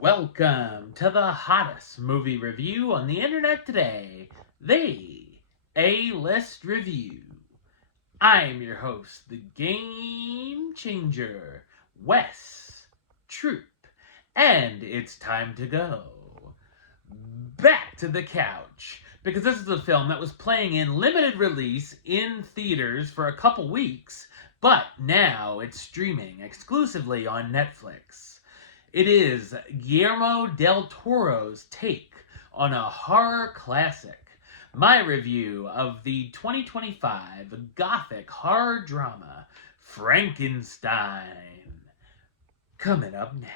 Welcome to the hottest movie review on the internet today, the A-List Review. I am your host, the Game Changer, Wes Troop, and it's time to go back to the couch, because this is a film that was playing in limited release in theaters for a couple weeks, but now it's streaming exclusively on Netflix. It is Guillermo del Toro's take on a horror classic. My review of the 2025 gothic horror drama Frankenstein. Coming up now.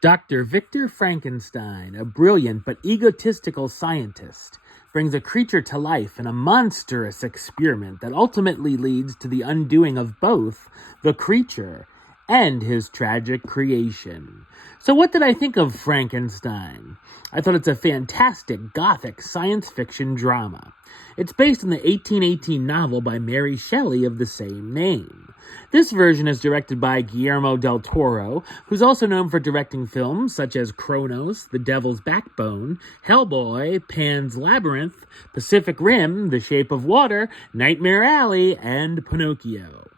Dr. Victor Frankenstein, a brilliant but egotistical scientist, brings a creature to life in a monstrous experiment that ultimately leads to the undoing of both the creature and his tragic creation. So what did I think of Frankenstein? I thought it's a fantastic gothic science fiction drama. It's based on the 1818 novel by Mary Shelley of the same name. This version is directed by Guillermo del Toro, who's also known for directing films such as Kronos, The Devil's Backbone, Hellboy, Pan's Labyrinth, Pacific Rim, The Shape of Water, Nightmare Alley, and Pinocchio.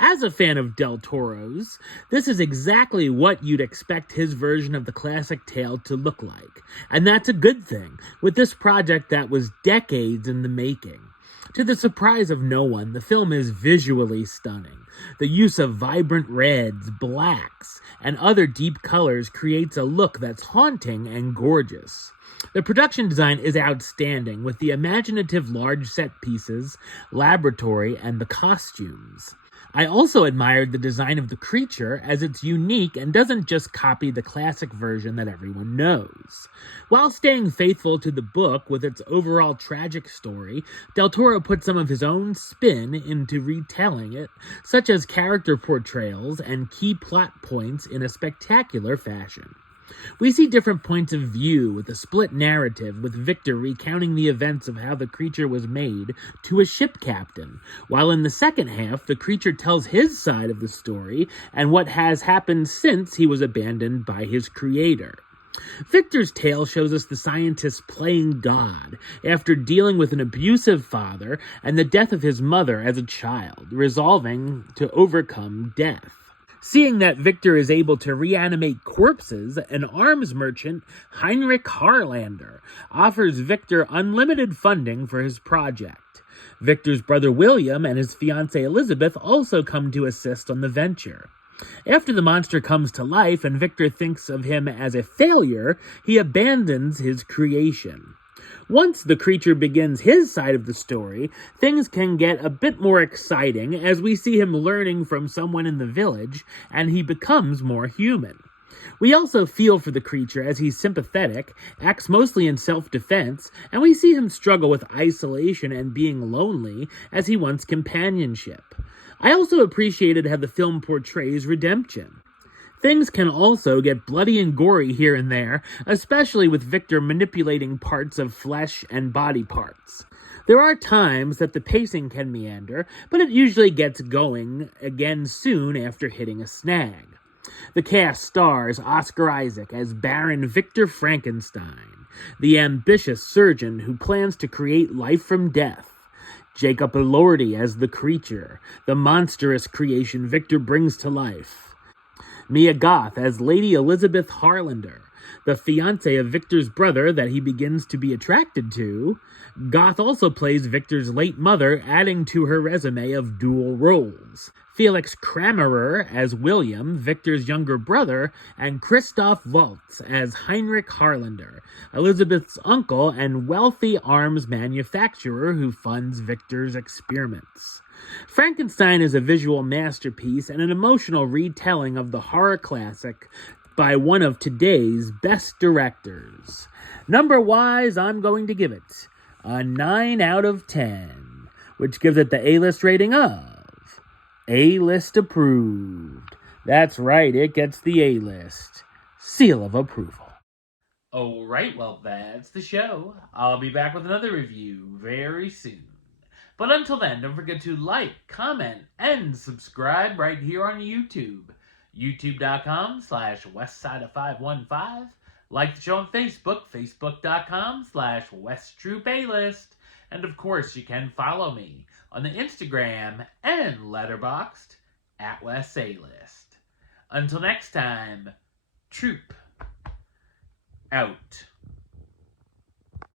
As a fan of Del Toro's, this is exactly what you'd expect his version of the classic tale to look like. And that's a good thing, with this project that was decades in the making. To the surprise of no one, the film is visually stunning. The use of vibrant reds, blacks, and other deep colors creates a look that's haunting and gorgeous. The production design is outstanding, with the imaginative large set pieces, laboratory, and the costumes. I also admired the design of the creature, as it's unique and doesn't just copy the classic version that everyone knows. While staying faithful to the book with its overall tragic story, Del Toro put some of his own spin into retelling it, such as character portrayals and key plot points in a spectacular fashion. We see different points of view with a split narrative, with Victor recounting the events of how the creature was made to a ship captain, while in the second half, the creature tells his side of the story and what has happened since he was abandoned by his creator. Victor's tale shows us the scientist playing God after dealing with an abusive father and the death of his mother as a child, resolving to overcome death. Seeing that Victor is able to reanimate corpses, an arms merchant, Heinrich Harlander, offers Victor unlimited funding for his project. Victor's brother William and his fiancée Elizabeth also come to assist on the venture. After the monster comes to life and Victor thinks of him as a failure, he abandons his creation. Once the creature begins his side of the story, things can get a bit more exciting as we see him learning from someone in the village, and he becomes more human. We also feel for the creature as he's sympathetic, acts mostly in self-defense, and we see him struggle with isolation and being lonely as he wants companionship. I also appreciated how the film portrays redemption. Things can also get bloody and gory here and there, especially with Victor manipulating parts of flesh and body parts. There are times that the pacing can meander, but it usually gets going again soon after hitting a snag. The cast stars Oscar Isaac as Baron Victor Frankenstein, the ambitious surgeon who plans to create life from death. Jacob Elordi as the creature, the monstrous creation Victor brings to life. Mia Goth as Lady Elizabeth Harlander, the fiancée of Victor's brother that he begins to be attracted to. Goth also plays Victor's late mother, adding to her resume of dual roles. Felix Kramerer as William, Victor's younger brother, and Christoph Waltz as Heinrich Harlander, Elizabeth's uncle and wealthy arms manufacturer who funds Victor's experiments. Frankenstein is a visual masterpiece and an emotional retelling of the horror classic by one of today's best directors. Number-wise, I'm going to give it a 9 out of 10, which gives it the A-list rating of A-list approved. That's right, it gets the A-list seal of approval. Alright, well, that's the show. I'll be back with another review very soon. But until then, don't forget to like, comment, and subscribe right here on YouTube. YouTube.com/WestsideOf515. Like the show on Facebook, Facebook.com/WestTruePlaylist. And of course, you can follow me on the Instagram and Letterboxd @WestAlist. Until next time, Troop out.